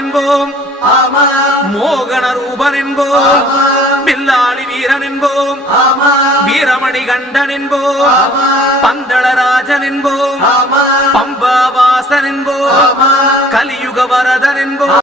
என்போம், மோகன ரூபன் என்போம், பில்லாளி வீரன் என்போம், வீரமணி கண்டன் என்போம், பந்தளராஜன் என்போம், பம்பாவாசன் என்போம், கலியுக வரதன் என்போம்.